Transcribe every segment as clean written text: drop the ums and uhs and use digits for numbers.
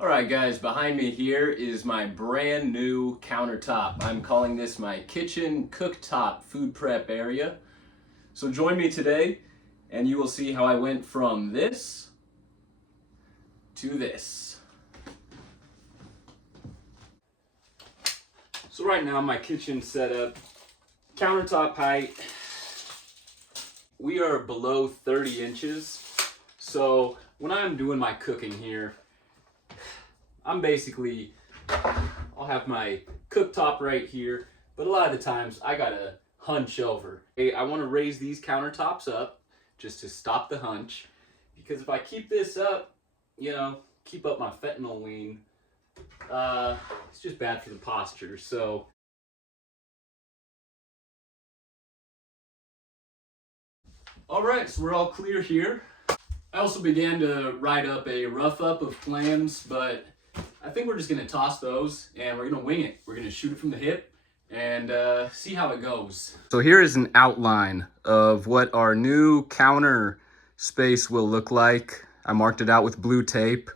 Alright guys, behind me here is my brand new countertop. I'm calling this my kitchen cooktop food prep area. So join me today and you will see how I went from this to this. So right now my kitchen setup, countertop height, we are below 30 inches. So when I'm doing my cooking here, I'll have my cooktop right here, but a lot of the times I gotta hunch over. I want to raise these countertops up just to stop the hunch, because if I keep this up, keep up my fentanyl wean, it's just bad for the posture. So alright, so we're all clear here. I also began to write up a rough up of plans, but I think we're just going to toss those and we're going to wing it. We're going to shoot it from the hip and see how it goes. So here is an outline of what our new counter space will look like. I marked it out with blue tape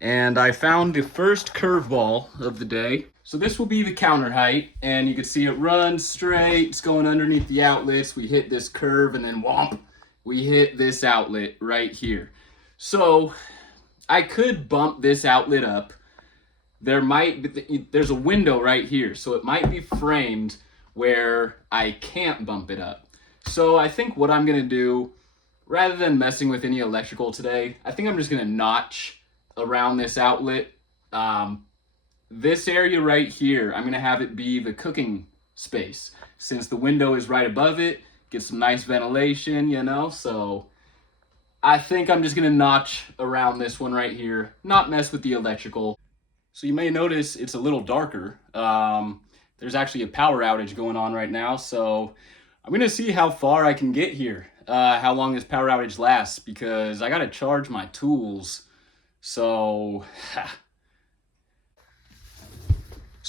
and I found the first curveball of the day. So this will be the counter height, and you can see it runs straight. It's going underneath the outlets. We hit this curve and then whomp, we hit this outlet right here. So I could bump this outlet up. There's a window right here, so it might be framed where I can't bump it up. So I think what I'm gonna do, rather than messing with any electrical today, I think I'm just gonna notch around this outlet. This area right here, I'm gonna have it be the cooking space. Since the window is right above it, get some nice ventilation, so I think I'm just gonna notch around this one right here, not mess with the electrical. So you may notice it's a little darker. There's actually a power outage going on right now, so I'm gonna see how far I can get here, how long this power outage lasts, because I gotta charge my tools. So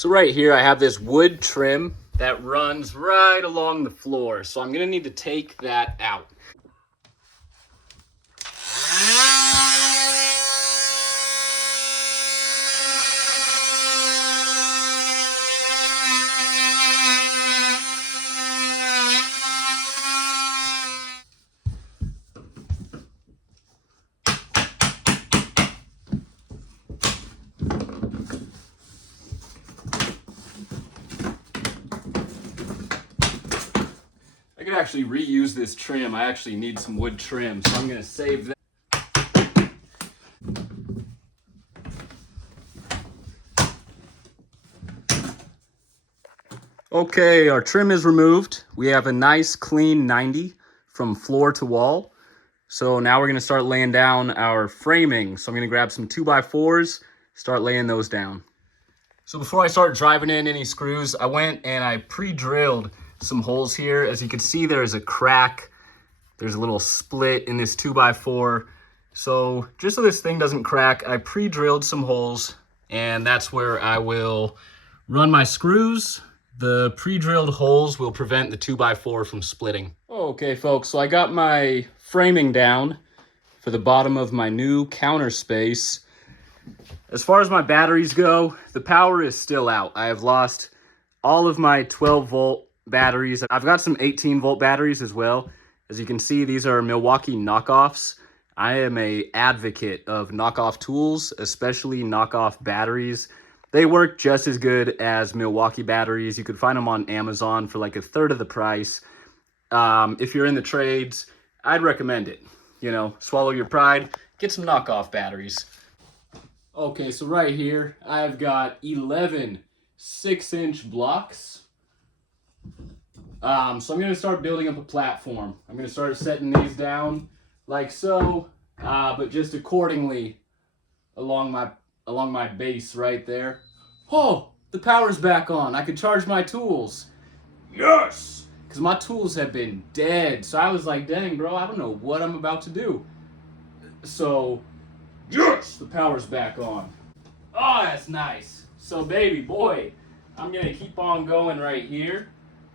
right here I have this wood trim that runs right along the floor, so I'm gonna need to take that out. I could actually reuse this trim. I actually need some wood trim, so I'm gonna save that. Okay, our trim is removed. We have a nice clean 90 from floor to wall. So now we're gonna start laying down our framing. So I'm gonna grab some 2x4s, start laying those down. So before I start driving in any screws, I went and I pre-drilled some holes here. As you can see, there's a crack. There's a little split in this 2x4. So just so this thing doesn't crack, I pre-drilled some holes, and that's where I will run my screws. The pre-drilled holes will prevent the 2x4 from splitting. Okay folks, so I got my framing down for the bottom of my new counter space. As far as my batteries go, the power is still out. I have lost all of my 12-volt batteries. I've got some 18-volt batteries as well. As you can see, these are Milwaukee knockoffs. I am an advocate of knockoff tools, especially knockoff batteries. They work just as good as Milwaukee batteries. You could find them on Amazon for like a third of the price. If you're in the trades, I'd recommend it. Swallow your pride, get some knockoff batteries. Okay, so right here, I've got 11 6-inch blocks. So I'm going to start building up a platform. I'm going to start setting these down like so, but just accordingly along my base right there. Oh, the power's back on. I can charge my tools. Yes! Because my tools have been dead. So I was like, dang, bro, I don't know what I'm about to do. So, yes, the power's back on. Oh, that's nice. So, baby boy, I'm going to keep on going right here.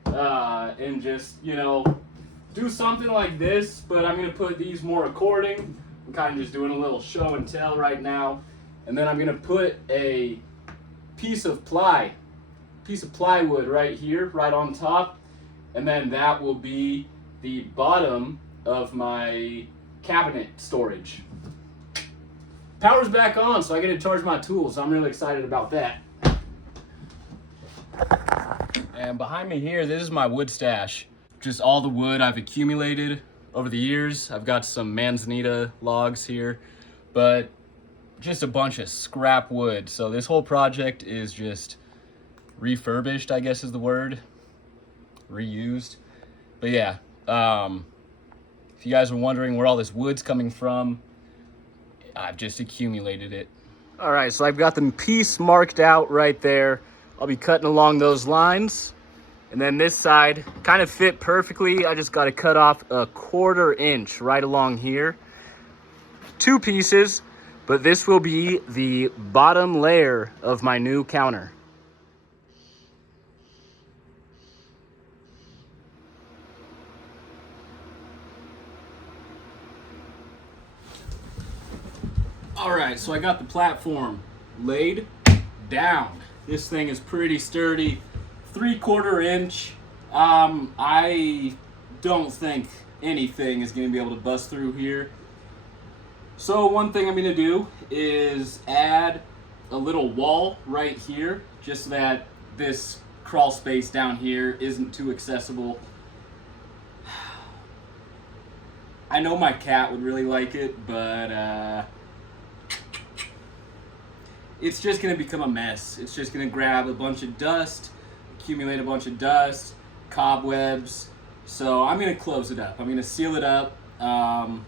And just, do something like this, but I'm going to put these more according. I'm kind of just doing a little show and tell right now. And then I'm gonna put a piece of plywood right here, right on top. And then that will be the bottom of my cabinet storage. Power's back on, so I get to charge my tools. I'm really excited about that. And behind me here, this is my wood stash. Just all the wood I've accumulated over the years. I've got some manzanita logs here, but just a bunch of scrap wood. So this whole project is just refurbished, I guess is the word. Reused. But yeah, if you guys are wondering where all this wood's coming from, I've just accumulated it. All right, so I've got the piece marked out right there. I'll be cutting along those lines. And then this side kind of fit perfectly. I just got to cut off a 1/4 inch right along here. 2 pieces, but this will be the bottom layer of my new counter. All right, so I got the platform laid down. This thing is pretty sturdy, 3/4 inch. I don't think anything is gonna be able to bust through here. So one thing I'm gonna do is add a little wall right here, just so that this crawl space down here isn't too accessible. I know my cat would really like it, but it's just gonna become a mess. It's just gonna grab a bunch of dust, accumulate a bunch of dust, cobwebs. So I'm gonna close it up. I'm gonna seal it up.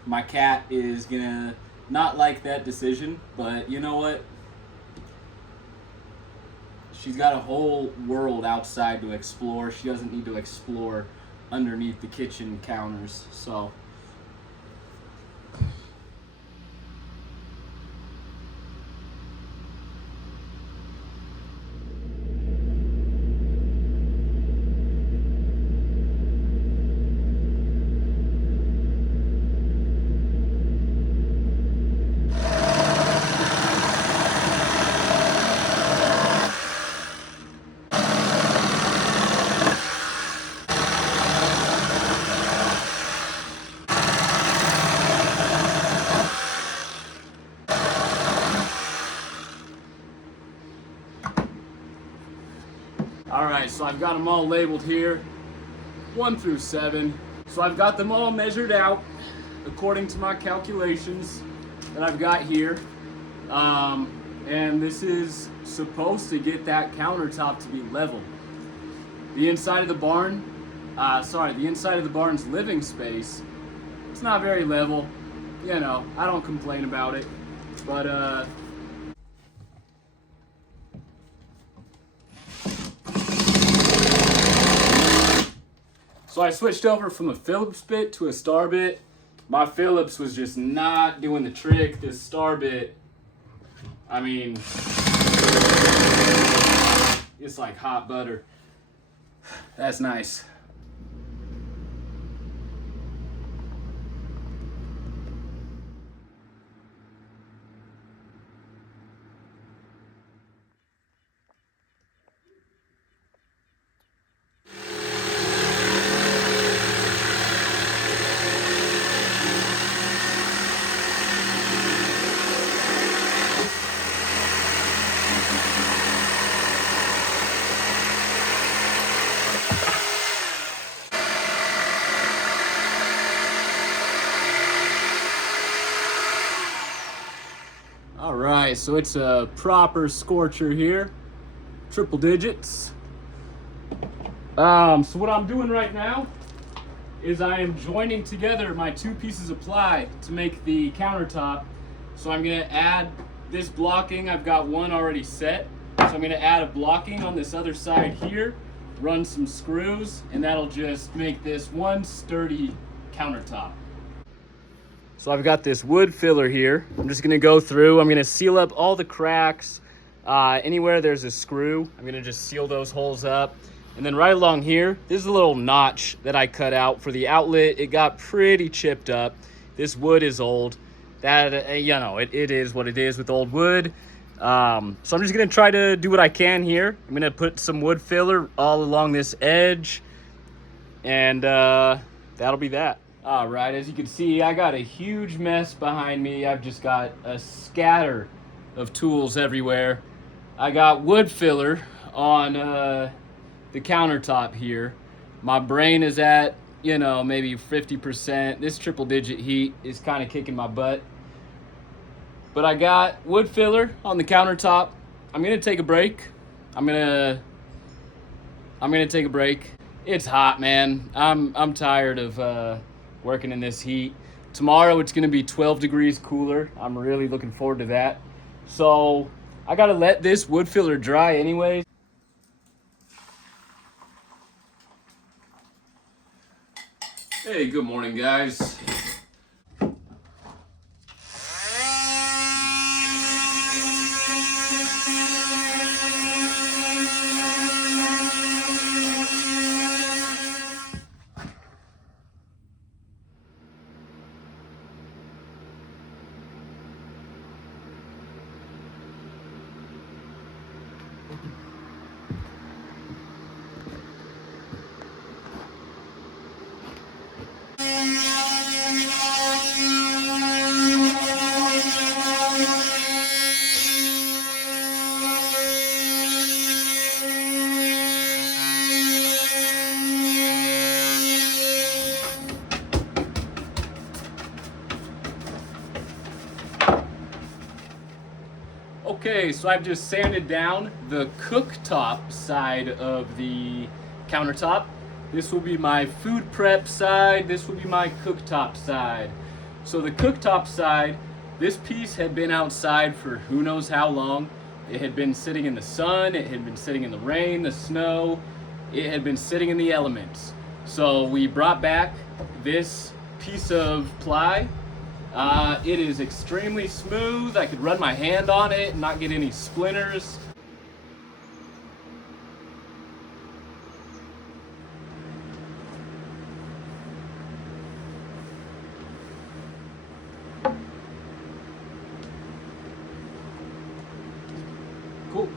My cat is gonna not like that decision, but you know what? She's got a whole world outside to explore. She doesn't need to explore underneath the kitchen counters, so. All right, so I've got them all labeled here, 1 through 7. So I've got them all measured out according to my calculations that I've got here. And this is supposed to get that countertop to be level. The inside of the barn, the inside of the barn's living space, it's not very level. You know, I don't complain about it, but so I switched over from a Phillips bit to a star bit. My Phillips was just not doing the trick. This star bit, I mean, it's like hot butter. That's nice. All right, so it's a proper scorcher here, triple digits. So what I'm doing right now is I am joining together my 2 pieces of ply to make the countertop. So I'm gonna add this blocking. I've got one already set. So I'm gonna add a blocking on this other side here, run some screws, and that'll just make this one sturdy countertop. So I've got this wood filler here. I'm just gonna go through, I'm gonna seal up all the cracks. Anywhere there's a screw, I'm gonna just seal those holes up. And then right along here, this is a little notch that I cut out for the outlet. It got pretty chipped up. This wood is old. that, you know, it is what it is with old wood. So I'm just gonna try to do what I can here. I'm gonna put some wood filler all along this edge, and that'll be that. All right, as you can see, I got a huge mess behind me. I've just got a scatter of tools everywhere. I got wood filler on the countertop here. My brain is at, you know, maybe 50%. This triple digit heat is kind of kicking my butt. But I got wood filler on the countertop. I'm gonna take a break. I'm gonna take a break. It's hot, man. I'm tired of working in this heat. Tomorrow it's gonna be 12 degrees cooler. I'm really looking forward to that. So I gotta let this wood filler dry anyways. Hey, good morning, guys. Okay, so I've just sanded down the cooktop side of the countertop. This will be my food prep side. This will be my cooktop side. So the cooktop side, this piece had been outside for who knows how long. It had been sitting in the sun, it had been sitting in the rain, the snow, it had been sitting in the elements. So we brought back this piece of ply. It is extremely smooth. I could run my hand on it and not get any splinters. Cool.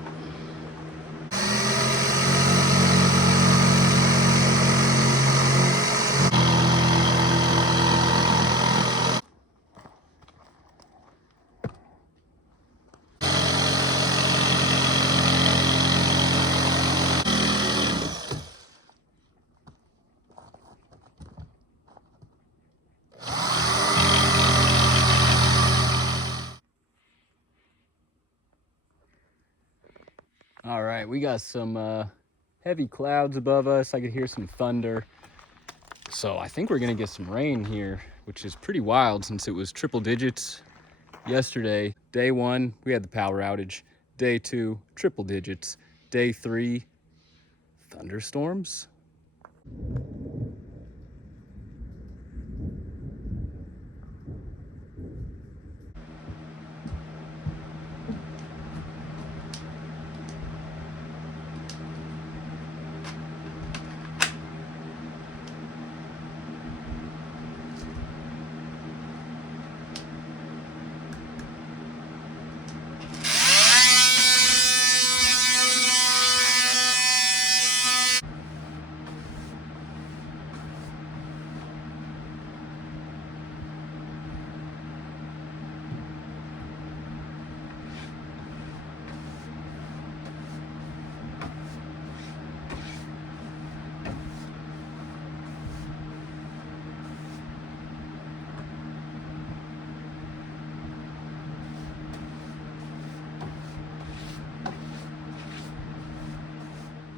All right, we got some heavy clouds above us. I could hear some thunder. So I think we're gonna get some rain here, which is pretty wild since it was triple digits yesterday. Day 1, we had the power outage. Day 2, triple digits. Day 3, thunderstorms.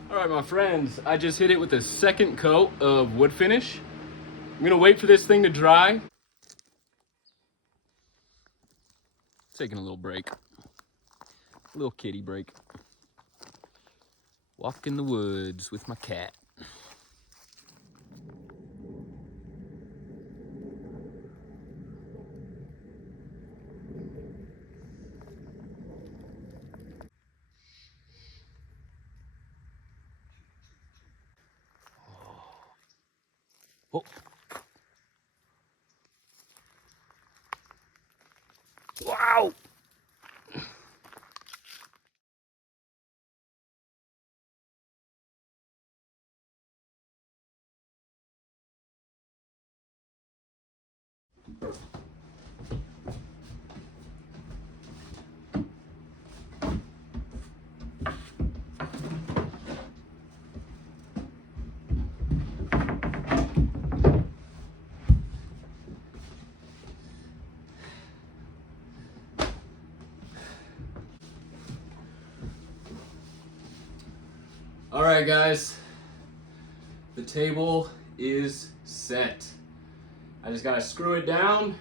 All right, my friends, I just hit it with a second coat of wood finish. I'm gonna wait for this thing to dry. Taking a little break. A little kitty break. Walk in the woods with my cat. Oh. All right, guys, the table is set. I just gotta screw it down,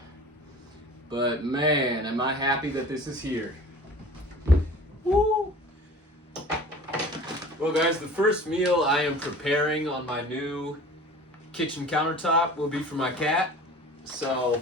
but man, am I happy that this is here. Woo! Well, guys, the first meal I am preparing on my new kitchen countertop will be for my cat. So